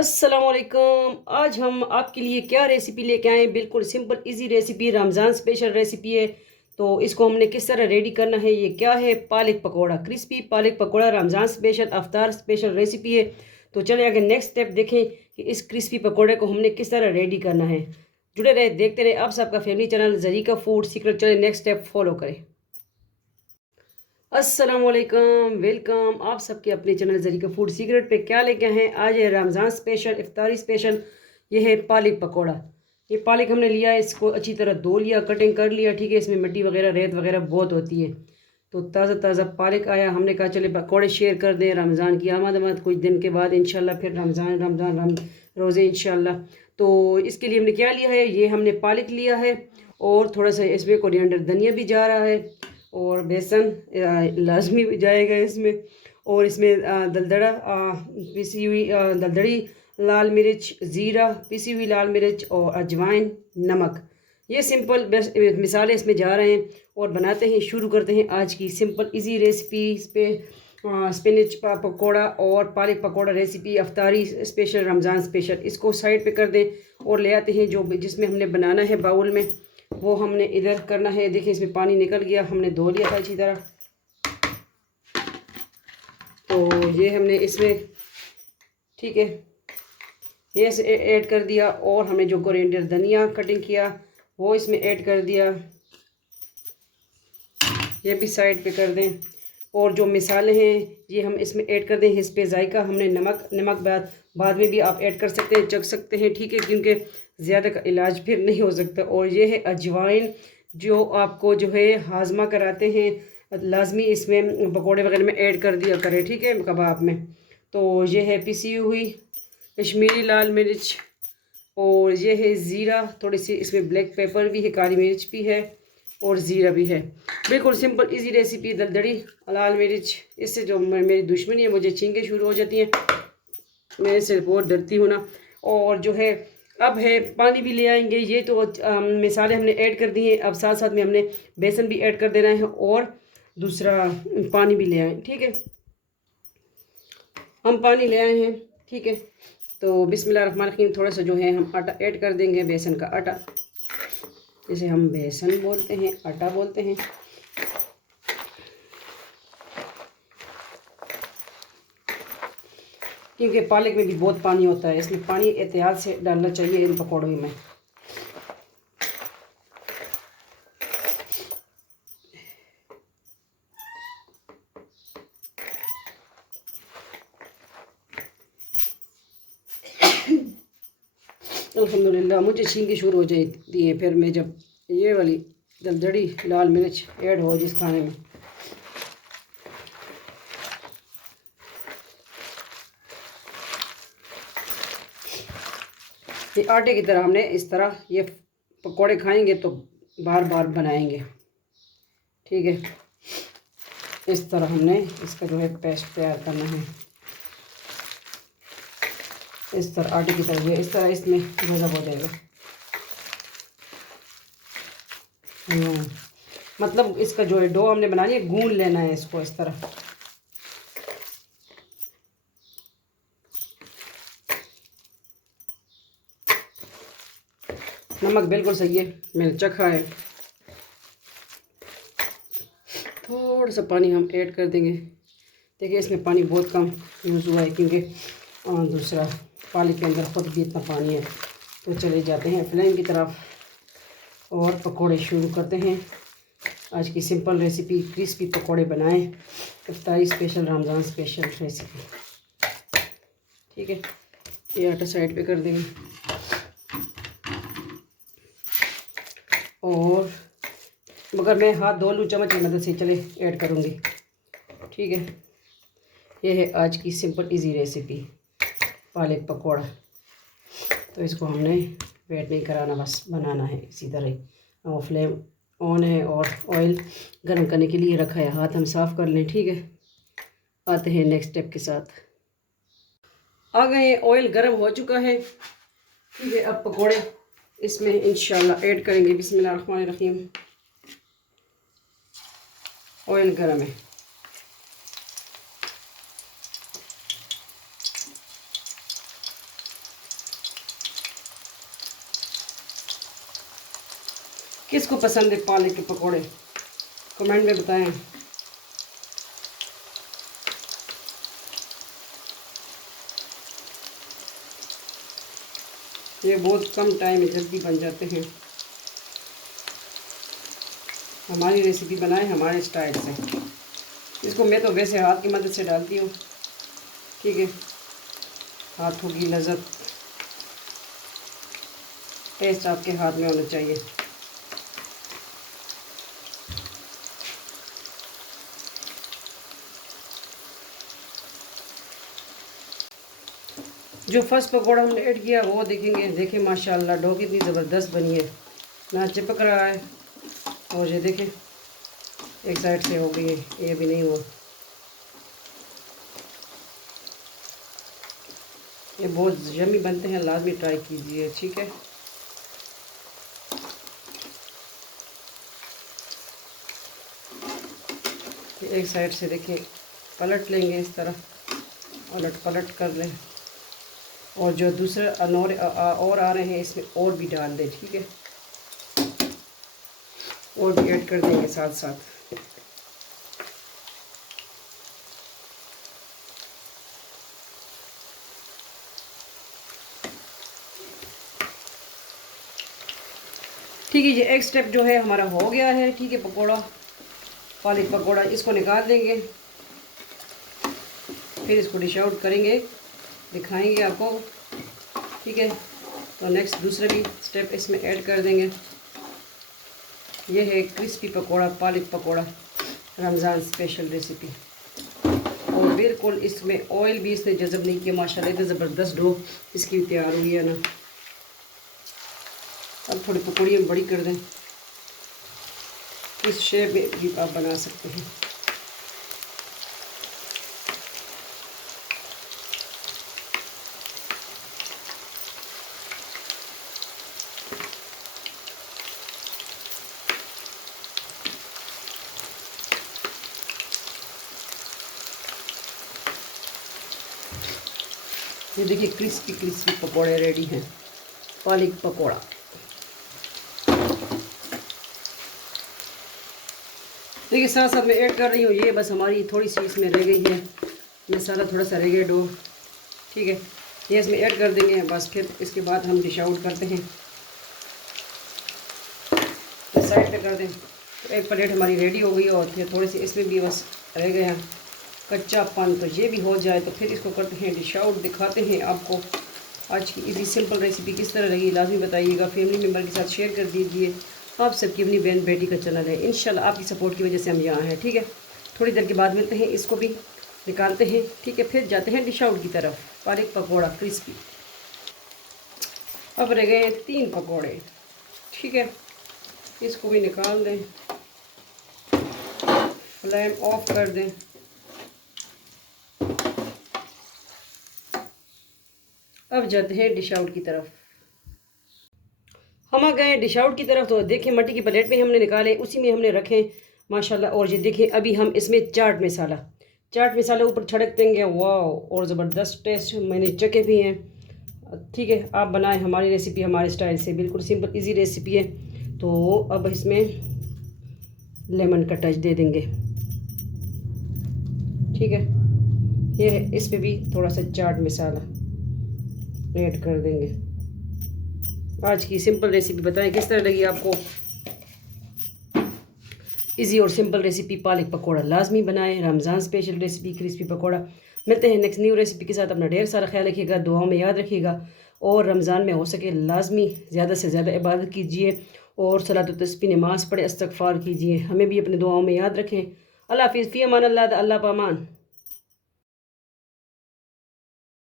अस्सलामुअलैकुम। आज हम आपके लिए क्या रेसिपी लेके आए हैं। बिल्कुल simple easy recipe, Ramzan special recipe है। तो इसको हमने किस तरह रेडी करना है, ये क्या है, पालक पकौड़ा, क्रिस्पी पालक पकौड़ा, रमज़ान स्पेशल अफ्तार स्पेशल रेसिपी है। तो चलिए आगे नेक्स्ट स्टेप देखें कि इस क्रिस्पी पकौड़े को हमने किस तरह रेडी करना है। जुड़े रहे, देखते रहे आप सबका family channel Zarika food secret. चले नेक्स्ट स्टेप फॉलो करें। अस्सलामुअलैकुम, वेलकम आप सबके अपने चैनल ज़रीका फूड सीक्रेट पे। क्या लेके आए हैं आज है रमज़ान स्पेशल इफ्तारी स्पेशल। ये है पालक पकौड़ा। ये पालक हमने लिया है, इसको अच्छी तरह धो लिया, कटिंग कर लिया, ठीक है। इसमें मिट्टी वगैरह रेत वगैरह बहुत होती है। तो ताज़ा ताज़ा पालक आया, हमने कहा चले पकौड़े शेयर कर दें। रमज़ान की आमद कुछ दिन के बाद इंशाल्लाह फिर रमज़ान रमज़ान रम रोज़े इंशाल्लाह। तो इसके लिए हमने क्या लिया है, ये हमने पालक लिया है और थोड़ा सा इसमें कोरिएंडर धनिया भी जा रहा है और बेसन लाजमी जाएगा इसमें। और इसमें दलदड़ा पिसी हुई दलदड़ी लाल मिर्च, ज़ीरा, पिसी हुई लाल मिर्च और अजवाइन, नमक। ये सिंपल बेस्ट मिसाले इसमें जा रहे हैं। और बनाते हैं, शुरू करते हैं आज की सिंपल इजी रेसिपी। इस पर स्पिनच पकौड़ा और पालक पकौड़ा रेसिपी अफ्तारी स्पेशल, रमज़ान स्पेशल। इसको साइड पे कर दें और ले आते हैं जो जिसमें हमने बनाना है बाउल में, वो हमने इधर करना है। देखिए इसमें पानी निकल गया, हमने धो लिया था अच्छी तरह। तो ये हमने इसमें, ठीक है, ये ऐड कर दिया। और हमने जो कोरिएंडर धनिया कटिंग किया वो इसमें ऐड कर दिया, ये भी साइड पे कर दें। और जो मिसाले हैं ये हम इसमें ऐड कर दें। इस पे जायका हमने नमक बाद में भी आप ऐड कर सकते हैं, चख सकते हैं, ठीक है, क्योंकि ज़्यादा का इलाज फिर नहीं हो सकता। और ये है अजवाइन, जो आपको जो है हाजमा कराते हैं, लाजमी इसमें पकौड़े वगैरह में ऐड कर दिया करें, ठीक है, कबाब में। तो ये है पिसी हुई कश्मीरी लाल मिर्च और ये है ज़ीरा, थोड़ी सी इसमें ब्लैक पेपर भी है, काली मिर्च भी है और ज़ीरा भी है। बिल्कुल सिंपल इजी रेसिपी। दलदड़ी लाल मिर्च, इससे जो मेरी दुश्मनी है, मुझे छींकें शुरू हो जाती हैं, मैं इससे बहुत डरती हूँ ना। और जो है अब है पानी भी ले आएंगे। ये तो मिसाले हमने ऐड कर दी हैं। अब साथ साथ में हमने बेसन भी ऐड कर देना है और दूसरा पानी भी ले आए, ठीक है। हम पानी ले आए हैं, ठीक है। तो बिस्मिल्लाहिर्रहमानिर्रहीम, थोड़ा सा जो है हम आटा ऐड कर देंगे, बेसन का आटा, जिसे हम बेसन बोलते हैं, आटा बोलते हैं। क्योंकि पालक में भी बहुत पानी होता है, इसमें पानी एहतियात से डालना चाहिए इन पकौड़ों में। अल्हम्दुलिल्लाह मुझे छींके शुरू हो जाती है फिर मैं जब ये वाली दलदड़ी लाल मिर्च ऐड हो जिस खाने में। ये आटे की तरह हमने इस तरह ये पकौड़े खाएंगे तो बार बार बनाएंगे, ठीक है। इस तरह हमने इसका जो है पेस्ट तैयार करना है, इस तरह आटे की तरह। ये इस तरह इसमें गजब हो जाएगा। मतलब इसका जो है डो हमने बनानी है, गूंद लेना है इसको इस तरह। नमक बिल्कुल सही है, मैंने चखा है। थोड़ा सा पानी हम ऐड कर देंगे। देखिए इसमें पानी बहुत कम यूज़ हुआ है क्योंकि दूसरा पालक के अंदर खुद भी इतना पानी है। तो चले जाते हैं फ्लेम की तरफ और पकोड़े शुरू करते हैं। आज की सिंपल रेसिपी क्रिस्पी पकोड़े बनाएं, इफ्तारी स्पेशल, रमज़ान स्पेशल रेसिपी, ठीक है। ये आटा साइड पे कर देंगे और मगर मैं हाथ धो लूँ चम्मच की मदद से, चले ऐड करूँगी, ठीक है। ये है आज की सिंपल इजी रेसिपी पालक पकौड़ा। तो इसको हमने वेट नहीं कराना, बस बनाना है इसी तरह ही। और फ्लेम ऑन है और ऑयल गर्म करने के लिए रखा है। हाथ हम साफ़ कर लें, ठीक है। आते हैं नेक्स्ट स्टेप के साथ। आ गए, ऑयल गर्म हो चुका है, ठीक है। अब पकौड़े इसमें इंशाल्लाह ऐड करेंगे। बिस्मिल्लाहिर्रहमानिर्रहीम। ऑयल गर्म है, किसको पसंद है पालक के पकोड़े, कमेंट में बताएं। ये बहुत कम टाइम में जल्दी बन जाते हैं। हमारी रेसिपी बनाए हमारे स्टाइल से। इसको मैं तो वैसे हाथ की मदद से डालती हूँ, ठीक है। हाथों की लज़्ज़त, टेस्ट आपके हाथ में होना चाहिए। जो फर्स्ट पकौड़ा हमने ऐड किया वो देखेंगे, देखें माशाल्लाह डो कितनी ज़बरदस्त बनी है, ना चिपक रहा है। और ये देखें एक साइड से हो गई है, ये भी नहीं हुआ। ये बहुत यम्मी बनते हैं, लाजमी ट्राई कीजिए, ठीक है। एक साइड से देखिए पलट लेंगे, इस तरह उलट पलट कर लें। और जो दूसरे और आ रहे हैं इसमें और भी डाल दें, ठीक है। और भी ऐड कर देंगे साथ साथ। ठीक है, ये एक स्टेप जो है हमारा हो गया है, ठीक है। पकोड़ा, पालक पकोड़ा, इसको निकाल देंगे, फिर इसको डिश आउट करेंगे, दिखाएंगे आपको, ठीक है। तो नेक्स्ट दूसरा भी स्टेप इसमें ऐड कर देंगे। ये है क्रिस्पी पकोड़ा, पालक पकोड़ा, रमज़ान स्पेशल रेसिपी। और बिल्कुल इसमें ऑयल भी इसने जज़ब नहीं किया, माशाल्लाह इतना ज़बरदस्त डो इसकी तैयार हुई है ना। अब थोड़ी पकौड़ियाँ बड़ी कर दें, इस शेप में भी आप बना सकते हैं। ये देखिए क्रिस्पी क्रिस्पी पकोड़े रेडी हैं, पालक पकोड़ा। देखिए साथ साथ मैं ऐड कर रही हूँ, ये बस हमारी थोड़ी सी इसमें रह गई है मसाला, थोड़ा सा रह गया डो, ठीक है। ये इसमें ऐड कर देंगे बस, फिर इसके बाद हम डिश आउट करते हैं। तो साइड पे कर दें। तो एक प्लेट हमारी रेडी हो गई और फिर थोड़े से इसमें भी बस रह गए हैं कच्चापन, तो ये भी हो जाए तो फिर इसको करते हैं डिश आउट, दिखाते हैं आपको आज की इजी सिंपल रेसिपी किस तरह लगी। लाजमी बताइएगा, फैमिली मेम्बर के साथ शेयर कर दीजिए। आप सबकी अपनी बहन बेटी का चैनल है, इंशाल्लाह आपकी सपोर्ट की वजह से हम यहाँ हैं, ठीक है। थोड़ी देर के बाद मिलते हैं, इसको भी निकालते हैं, ठीक है। फिर जाते हैं डिश आउट की तरफ। पालक पकौड़ा क्रिस्पी। अब रह गए 3 पकौड़े, ठीक है। इसको भी निकाल दें, फ्लेम ऑफ कर दें। अब जाते हैं डिश आउट की तरफ। हम आ गए डिश आउट की तरफ। तो देखें मट्टी की प्लेट में हमने निकाले, उसी में हमने रखे माशाल्लाह। और ये देखें अभी हम इसमें चाट मसाला ऊपर छिड़क देंगे। वाह, और ज़बरदस्त टेस्ट, मैंने चखे भी हैं, ठीक है। आप बनाएं हमारी रेसिपी हमारे स्टाइल से, बिल्कुल सिंपल इजी रेसिपी है। तो अब इसमें लेमन का टच दे देंगे, ठीक है। ये है, इस पर भी थोड़ा सा चाट मसाला ऐड कर देंगे। आज की सिंपल रेसिपी बताएं किस तरह लगी आपको। इजी और सिंपल रेसिपी पालक पकोड़ा लाजमी बनाएं, Ramzan special recipe crispy pakora. मिलते हैं नेक्स्ट न्यू रेसिपी के साथ। अपना ढेर सारा ख्याल रखिएगा, दुआओं में याद रखिएगा। और रमज़ान में हो सके लाजमी ज़्यादा से ज़्यादा इबादत कीजिए और सलात व तस्बीह नमाज़ पढ़े, इस्तग़फ़ार कीजिए। हमें भी अपने दुआओं में याद रखें। अल्लाह हाफ़िज़, फ़ी अमान अल्लाह, अल्लाह पामान।